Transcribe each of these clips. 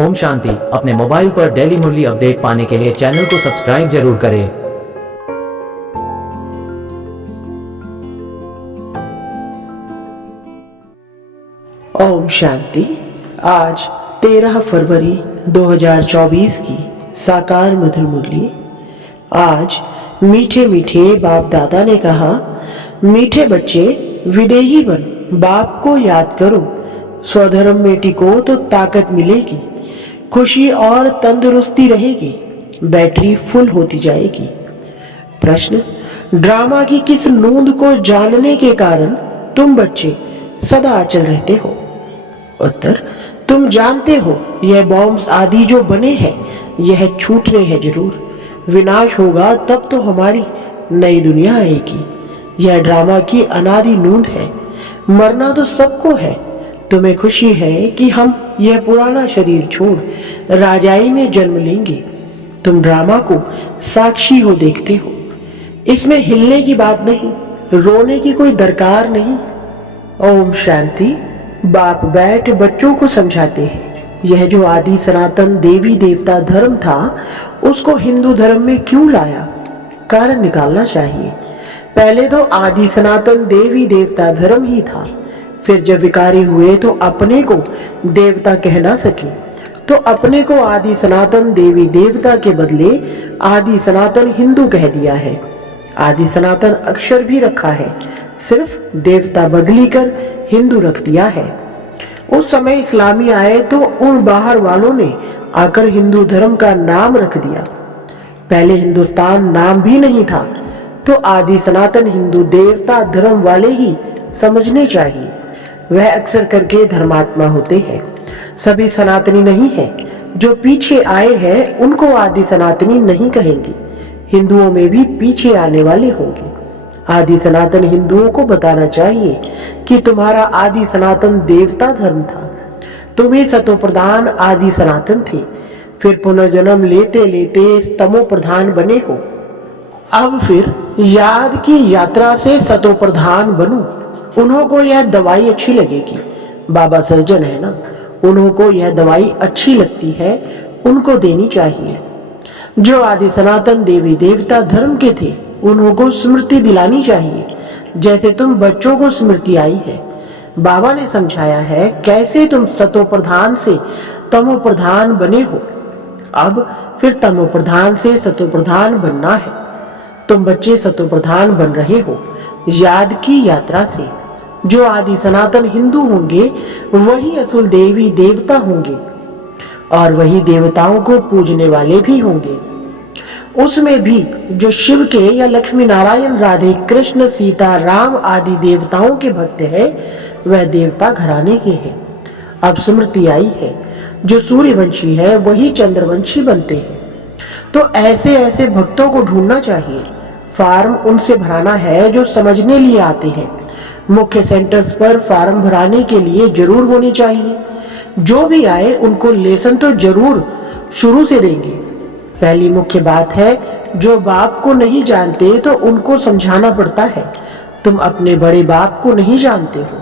ओम शांति। अपने मोबाइल पर डेली मुरली अपडेट पाने के लिए चैनल को सब्सक्राइब जरूर करें। ओम शांति। आज 13 फरवरी 2024 की साकार मधुर मुरली। आज मीठे मीठे बाप दादा ने कहा, मीठे बच्चे विदेही बन, बाप को याद करो, स्वधर्म में टिको तो ताकत मिलेगी, खुशी और तंदुरुस्ती रहेगी, बैटरी फुल होती जाएगी। प्रश्न, ड्रामा की किस नूंद को जानने के कारण तुम बच्चे सदा अचल रहते हो? उत्तर, तुम जानते हो यह बॉम्ब्स आदि जो बने हैं यह छूटने हैं जरूर, विनाश होगा तब तो हमारी नई दुनिया आएगी। यह ड्रामा की अनादि नूंद है, मरना तो सबको है। तुम्हें खुशी है कि हम यह पुराना शरीर छोड़ राजाई में जन्म लेंगे। तुम ड्रामा को साक्षी हो, देखते हो, इसमें हिलने की बात नहीं, रोने की कोई दरकार नहीं। ओम शांति। बाप बैठ बच्चों को समझाते हैं, यह जो आदि सनातन देवी देवता धर्म था उसको हिंदू धर्म में क्यों लाया, कारण निकालना चाहिए। पहले तो आदि सनातन देवी देवता धर्म ही था, फिर जब विकारी हुए तो अपने को देवता कह ना सके तो अपने को आदि सनातन देवी देवता के बदले आदि सनातन हिंदू कह दिया है। आदि सनातन अक्षर भी रखा है, सिर्फ देवता बदली कर हिंदू रख दिया है। उस समय इस्लामी आए तो उन बाहर वालों ने आकर हिंदू धर्म का नाम रख दिया। पहले हिंदुस्तान नाम भी नहीं था, तो आदि सनातन हिंदू देवता धर्म वाले ही समझने चाहिए। वह अक्सर करके धर्मात्मा होते हैं, सभी सनातनी नहीं है। जो पीछे आए हैं उनको आदि सनातनी नहीं कहेंगे, हिंदुओं में भी पीछे आने वाले होंगे। आदि सनातन हिंदुओं को बताना चाहिए कि तुम्हारा आदि सनातन देवता धर्म था, तुम ही सतो प्रधान आदि सनातन थे, फिर पुनर्जन्म लेते लेते तमो प्रधान बने हो। अब फिर याद की यात्रा से सतो प्रधान बनूं। उन्हों को यह दवाई अच्छी लगेगी, बाबा सर्जन है ना, उन्हों को यह दवाई अच्छी लगती है, उनको देनी चाहिए। जो आदि सनातन देवी देवता धर्म के थे उन्हों को स्मृति दिलानी चाहिए, जैसे तुम बच्चों को स्मृति आई है। बाबा ने समझाया है कैसे तुम सतो प्रधान से तमो प्रधान बने हो, अब फिर तमो प्रधान से सतो प्रधान बनना है। तुम बच्चे सतो प्रधान बन रहे हो याद की यात्रा से। जो आदि सनातन हिंदू होंगे वही असुल देवी देवता होंगे और वही देवताओं को पूजने वाले भी होंगे। उसमें भी जो शिव के या लक्ष्मी नारायण राधे कृष्ण सीता राम आदि देवताओं के भक्त हैं वह देवता घराने के हैं। अब स्मृति आई है, जो सूर्यवंशी है वही चंद्रवंशी बनते हैं। तो ऐसे ऐसे भक्तों को ढूंढना चाहिए, फार्म उनसे भराना है जो समझने लिए आते हैं। मुख्य सेंटर्स पर फार्म भराने के लिए जरूर होने चाहिए। जो भी आए उनको लेसन तो जरूर शुरू से देंगे। पहली मुख्य बात है, जो बाप को नहीं जानते तो उनको समझाना पड़ता है। तुम अपने बड़े बाप को नहीं जानते हो,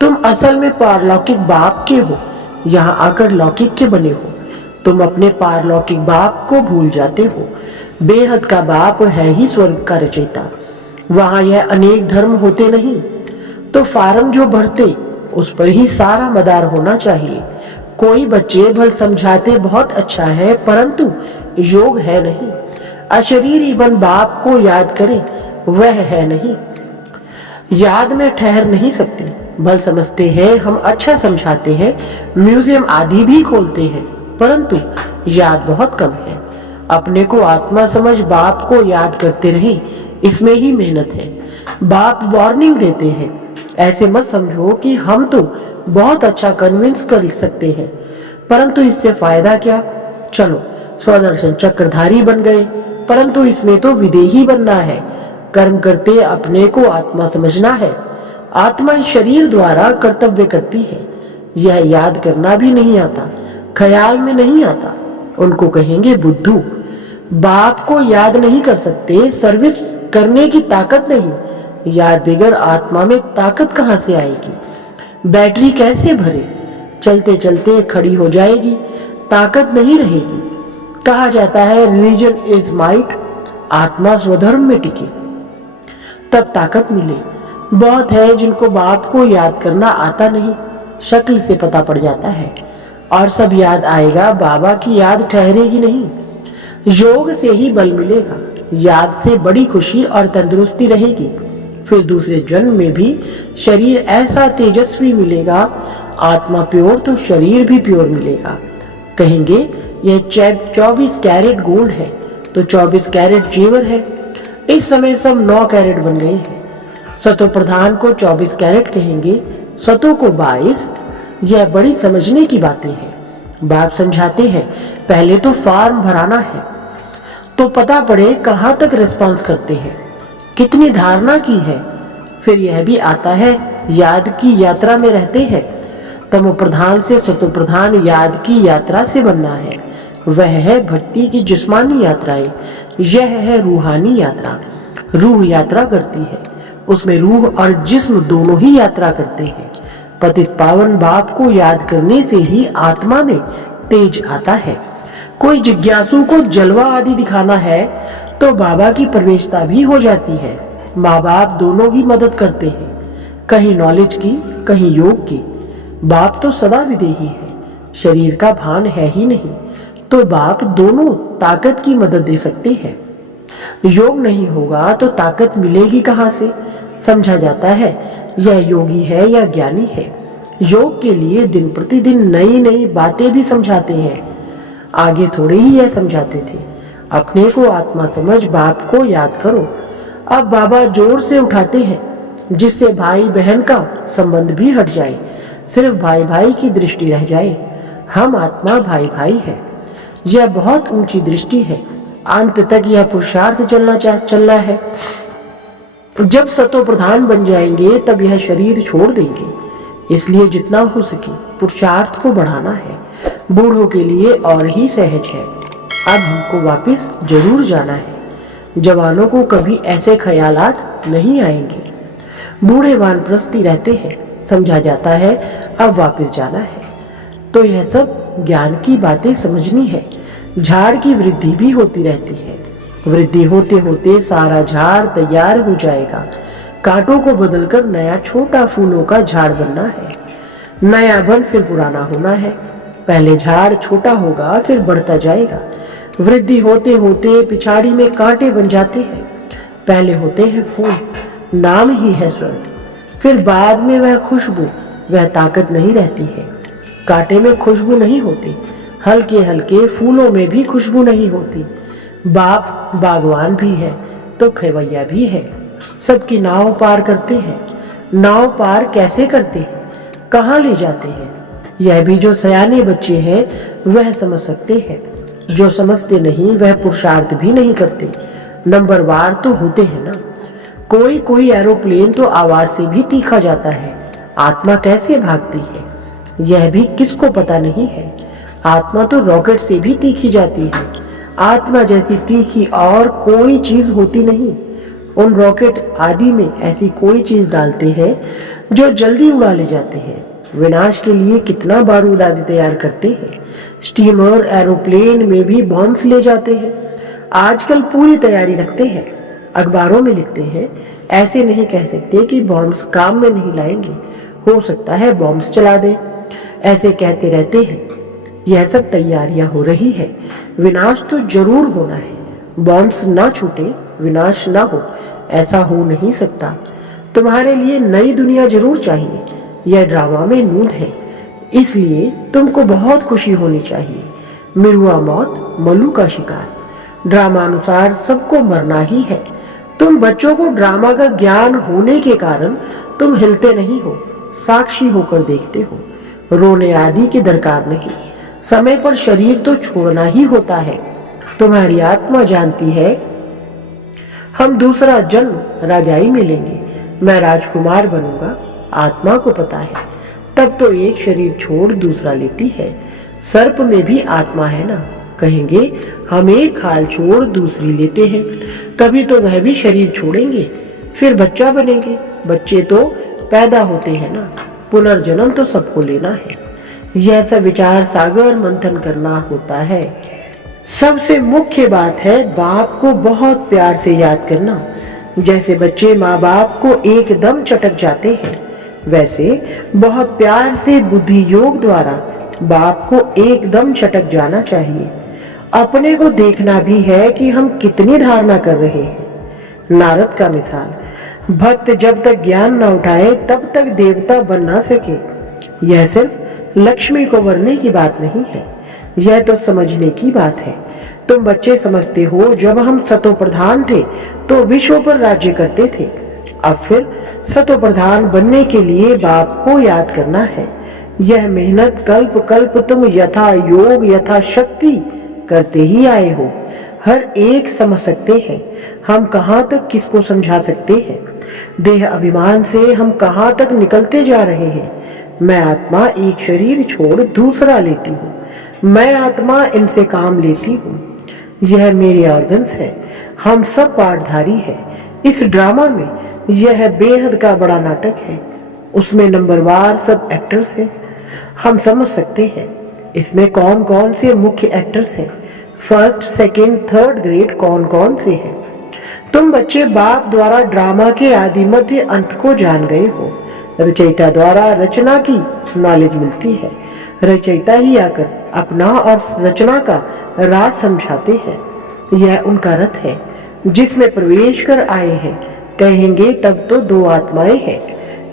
तुम असल में पारलौकिक बाप के हो, यहाँ आकर लौकिक के बने हो। तुम अपने पारलौकिक बाप को भूल जाते हो। बेहद का बाप है ही स्वर्ग का रचयिता, वहां यह अनेक धर्म होते नहीं। तो फार्म जो भरते उस पर ही सारा मदार होना चाहिए। कोई बच्चे भल समझाते बहुत अच्छा है, परंतु योग है नहीं। अशरीरी बन बाप को याद करे, वह है नहीं। याद में ठहर नहीं सकते। भल समझते हैं हम अच्छा समझाते हैं, म्यूजियम आदि भी खोलते हैं, परंतु याद बहुत कम है। अपने को आत्मा समझ बाप को याद करते रहे, इसमें ही मेहनत है। बाप वार्निंग देते हैं, ऐसे मत समझो कि हम तो बहुत अच्छा कन्विंस कर सकते हैं, परंतु इससे फायदा क्या। चलो स्वदर्शन चक्रधारी बन गए, परंतु इसमें तो विदेही बनना है। कर्म करते अपने को आत्मा समझना है। आत्मा शरीर द्वारा कर्तव्य करती है। यह याद करना भी नहीं आता, ख्याल में नहीं आता, उनको कहेंगे बुद्धू। बाप को याद नहीं कर सकते, सर्विस करने की ताकत नहीं। याद बगैर आत्मा में ताकत कहां से आएगी, बैटरी कैसे भरे, चलते चलते खड़ी हो जाएगी। ताकत नहीं रहेगी। कहा जाता है रिलीजन इज माइट, आत्मा स्वधर्म में टिके तब ताकत मिले। बहुत है जिनको बाप को याद करना आता नहीं, शक्ल से पता पड़ जाता है, और सब याद आएगा, बाबा की याद ठहरेगी नहीं। योग से ही बल मिलेगा, याद से बड़ी खुशी और तंदुरुस्ती रहेगी। फिर दूसरे जन्म में भी शरीर ऐसा तेजस्वी मिलेगा, आत्मा प्योर तो शरीर भी प्योर मिलेगा। कहेंगे यह 24 कैरेट गोल्ड है तो 24 कैरेट जेवर है। इस समय सब 9 कैरेट बन गए हैं। सतो प्रधान को 24 कैरेट कहेंगे, सतो को 22। यह बड़ी समझने की बातें हैं। बाप समझाते हैं पहले तो फॉर्म भराना है तो पता पड़े कहाँ तक रिस्पॉन्स करते हैं, कितनी धारणा की है। फिर यह भी आता है याद की यात्रा में रहते हैं। तमो प्रधान से सतो प्रधान याद की यात्रा से बनना है। वह है भक्ति की जिस्मानी यात्राएं, यह है रूहानी यात्रा। रूह यात्रा करती है, उसमें रूह और जिस्म दोनों ही यात्रा करते हैं। पतित पावन बाप को याद करने से ही आत्मा में तेज आता है। कोई जिज्ञासु को जलवा आदि दिखाना है तो बाबा की प्रवेशता भी हो जाती है। माँ बाप दोनों ही मदद करते हैं, कहीं नॉलेज की कहीं योग की। बाप तो सदा विदेही है, शरीर का भान है ही नहीं, तो बाप दोनों ताकत की मदद दे सकते हैं। योग नहीं होगा तो ताकत मिलेगी कहाँ से। समझा जाता है यह योगी है या ज्ञानी है। योग के लिए दिन प्रतिदिन नई नई बातें भी समझाते हैं। आगे थोड़े ही यह समझाते थे, अपने को आत्मा समझ बाप को याद करो। अब बाबा जोर से उठाते हैं जिससे भाई बहन का संबंध भी हट जाए, सिर्फ भाई भाई की दृष्टि रह जाए। हम आत्मा भाई भाई है। यह बहुत ऊंची दृष्टि है। अंत तक यह पुरुषार्थ चलना है। जब सतो प्रधान बन जाएंगे तब यह शरीर छोड़ देंगे। इसलिए जितना हो सके पुरुषार्थ को बढ़ाना है। बूढ़ों के लिए और ही सहज है। अब हमको वापस जरूर जाना है। जवानों को कभी ऐसे ख्यालात नहीं आएंगे। बूढ़े वानप्रस्थी रहते हैं, समझा जाता है अब वापस जाना है। तो यह सब ज्ञान की बातें समझनी है। झाड़ की वृद्धि भी होती रहती है। वृद्धि होते होते सारा झाड़ तैयार हो जाएगा। कांटों को बदलकर नया छोटा फूलों का झाड़ बनना है। नया बन फिर पुराना होना है। पहले झाड़ छोटा होगा फिर बढ़ता जाएगा। वृद्धि होते होते पिछाड़ी में कांटे बन जाते हैं। पहले होते हैं फूल, नाम ही है स्वर्ग। फिर बाद में वह खुशबू, वह ताकत नहीं रहती है। कांटे में खुशबू नहीं होती, हल्के हल्के फूलों में भी खुशबू नहीं होती। बाप बागवान भी है तो खेवैया भी है। सबकी नाव पार करते हैं। नाव पार कैसे करते हैं, कहाँ ले जाते हैं, यह भी जो सयाने बच्चे हैं वह समझ सकते हैं। जो समझते नहीं वह पुरुषार्थ भी नहीं करते। नंबरवार तो होते हैं ना। कोई कोई एरोप्लेन तो आवाज से भी तीखा जाता है। आत्मा कैसे भागती है यह भी किसको पता नहीं है। आत्मा तो रॉकेट से भी तीखी जाती है। आत्मा जैसी तीखी और कोई चीज होती नहीं। उन रॉकेट आदि में ऐसी कोई चीज डालते हैं जो जल्दी उड़ा ले जाते हैं। विनाश के लिए कितना बारूद आदि तैयार करते हैं। स्टीमर एरोप्लेन में भी बॉम्ब्स ले जाते हैं। आजकल पूरी तैयारी रखते हैं। अखबारों में लिखते हैं। ऐसे नहीं कह सकते कि बॉम्ब्स काम में नहीं लाएंगे, हो सकता है बॉम्ब्स चला दें, ऐसे कहते रहते हैं। यह सब तैयारियां हो रही है। विनाश तो जरूर होना है। बॉम्ब्स ना छूटे, विनाश ना हो, ऐसा हो नहीं सकता। तुम्हारे लिए नई दुनिया जरूर चाहिए। यह ड्रामा में नूंद है, इसलिए तुमको बहुत खुशी होनी चाहिए। मिरुआ मौत, मल्लू का शिकार। ड्रामा अनुसार सबको मरना ही है। तुम बच्चों को ड्रामा का ज्ञान होने के कारण तुम हिलते नहीं हो, साक्षी होकर देखते हो। रोने आदि की दरकार नहीं। समय पर शरीर तो छोड़ना ही होता है। तुम्हारी आत्मा जानती है हम दूसरा जन्म राजाई में लेंगे। मैं राजकुमार बनूंगा, आत्मा को पता है। तब तो एक शरीर छोड़ दूसरा लेती है। सर्प में भी आत्मा है ना। कहेंगे हम एक खाल छोड़ दूसरी लेते हैं। कभी तो वह भी शरीर छोड़ेंगे, फिर बच्चा बनेंगे। बच्चे तो पैदा होते हैं ना। पुनर्जन्म तो सबको लेना है। यह सब विचार सागर मंथन करना होता है। सबसे मुख्य बात है बाप को बहुत प्यार से याद करना। जैसे बच्चे माँ बाप को एकदम चटक जाते हैं, वैसे बहुत प्यार से बुद्धि योग द्वारा बाप को एकदम चटक जाना चाहिए। अपने को देखना भी है कि हम कितनी धारणा कर रहे हैं। नारद का मिसाल, भक्त जब तक ज्ञान न उठाए तब तक देवता बन ना सके। यह सिर्फ लक्ष्मी को वरने की बात नहीं है, यह तो समझने की बात है। तुम बच्चे समझते हो जब हम सतो प्रधान थे तो विश्व पर राज्य करते थे। अब फिर सतो प्रधान बनने के लिए बाप को याद करना है। यह मेहनत कल्प कल्प तुम यथा योग यथा शक्ति करते ही आए हो। हर एक समझ सकते हैं हम कहाँ तक किसको समझा सकते हैं। देह अभिमान से हम कहाँ तक निकलते जा रहे हैं। मैं आत्मा एक शरीर छोड़ दूसरा लेती हूँ, मैं आत्मा इनसे काम लेती हूँ। यह मेरे ऑर्गन्स है, हम सब पाठधारी है। इस ड्रामा में यह बेहद का बड़ा नाटक है, उसमें नंबरवार सब एक्टर्स हैं। हम समझ सकते हैं इसमें कौन कौन से मुख्य एक्टर्स हैं, फर्स्ट सेकंड थर्ड ग्रेड कौन कौन से हैं। तुम बच्चे बाप द्वारा ड्रामा के आदि मध्य अंत को जान गए हो। रचयिता द्वारा रचना की नॉलेज मिलती है। रचयिता ही आकर अपना और रचना का राज समझाते हैं। यह उनका रथ है जिसमें प्रवेश कर आए हैं। कहेंगे तब तो दो आत्माएं हैं।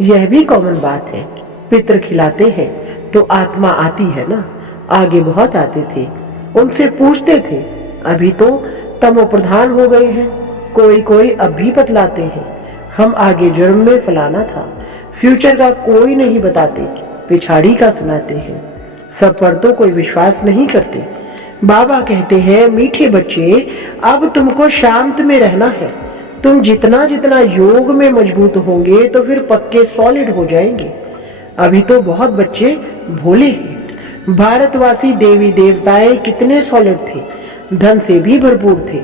यह भी कॉमन बात है। पितृ खिलाते हैं तो आत्मा आती है ना। आगे बहुत आते थे, उनसे पूछते थे। अभी तो तमो प्रधान हो गए हैं। कोई कोई अब भी बतलाते हैं हम आगे जन्म में फलाना था। फ्यूचर का कोई नहीं बताते, पिछाड़ी का सुनाते हैं। सब पर तो कोई विश्वास नहीं करते। बाबा कहते हैं मीठे बच्चे अब तुमको शांत में रहना है। तुम जितना जितना योग में मजबूत होंगे तो फिर पक्के सॉलिड हो जाएंगे। अभी तो बहुत बच्चे भोले हैं। भारतवासी देवी देवताएं कितने सॉलिड थे, धन से भी भरपूर थे।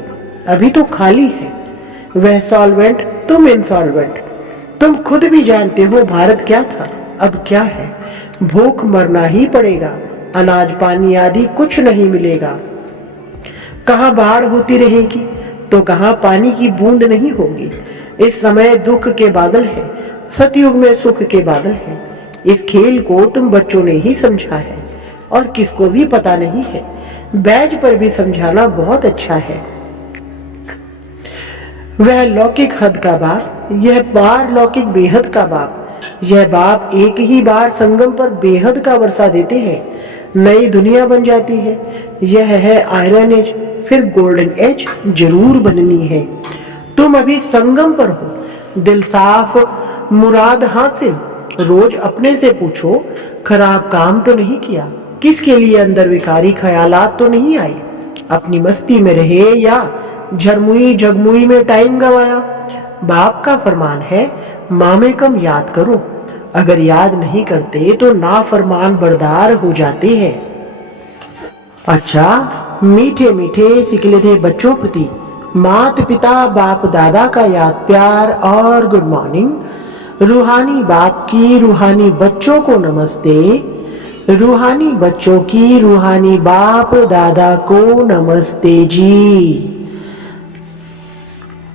अभी तो खाली है। वह सॉल्वेंट, तुम इनसॉल्वेंट। तुम खुद भी जानते हो भारत क्या था, अब क्या है। भूख मरना ही पड़ेगा। अनाज पानी आदि कुछ नहीं मिलेगा। कहाँ बाढ़ होती रहेगी तो कहाँ पानी की बूंद नहीं होगी। इस समय दुख के बादल हैं, सतयुग में सुख के बादल हैं। इस खेल को तुम बच्चों ने ही समझा है और किसको भी पता नहीं है। बैज पर भी समझाना बहुत अच्छा है। वह लौकिक हद का बाप, यह पारलौकिक बेहद का बाप। यह बाप एक ही बार संगम पर बेहद का वर्षा देते हैं, नई दुनिया बन जाती है। यह है आयरन एज, फिर गोल्डन एज जरूर बननी है। तुम अभी संगम पर हो, दिल साफ, मुराद हासिल। रोज अपने से पूछो खराब काम तो नहीं किया, किसके लिए अंदर विकारी ख्यालात तो नहीं आए, अपनी मस्ती में रहे या झरमुई जगमुई में टाइम गवाया। बाप का फरमान है माँ में कम याद करो। अगर याद नहीं करते तो नाफरमान बरदार हो जाते हैं। अच्छा, मीठे मीठे सिकले बच्चों प्रति माता पिता बाप दादा का याद प्यार और गुड मॉर्निंग। रूहानी बाप की रूहानी बच्चों को नमस्ते। रूहानी बच्चों की रूहानी बाप दादा को नमस्ते जी।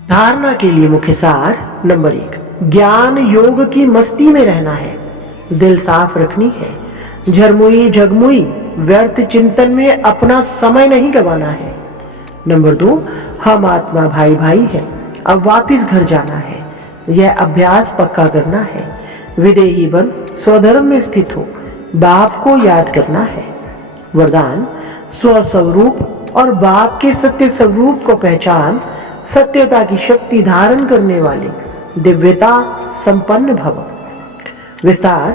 धारणा के लिए मुख्य सार नंबर 1, ज्ञान योग की मस्ती में रहना है, दिल साफ रखनी है। झरमुई झगमुई व्यर्थ चिंतन में अपना समय नहीं गंवाना है। नंबर 2, हम आत्मा भाई भाई है, अब वापिस घर जाना है। यह अभ्यास पक्का करना है। विदेही बन स्वधर्म में स्थित हो, बाप को याद करना है। वरदान, स्वस्वरूप और बाप के सत्य स्वरूप को पहचान, सत्यता की शक्ति धारण करने वाले दिव्यता संपन्न भव। विस्तार,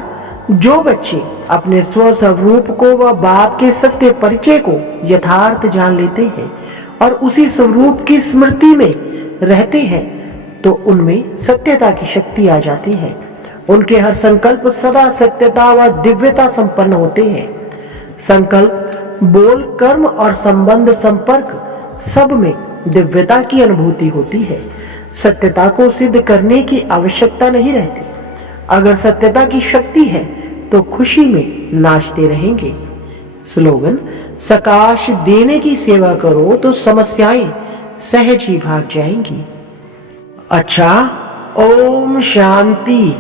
जो बच्चे अपने स्वस्वरूप को व बाप के सत्य परिचय को यथार्थ जान लेते हैं और उसी स्वरूप की स्मृति में रहते हैं तो उनमें सत्यता की शक्ति आ जाती है। उनके हर संकल्प सदा सत्यता व दिव्यता संपन्न होते हैं। संकल्प, बोल, कर्म और संबंध संपर्क सब में दिव्यता की अनुभूति होती है। सत्यता को सिद्ध करने की आवश्यकता नहीं रहती। अगर सत्यता की शक्ति है तो खुशी में नाचते रहेंगे। स्लोगन, सकाश देने की सेवा करो तो समस्याएं सहज ही भाग जाएंगी। अच्छा, ओम शांति।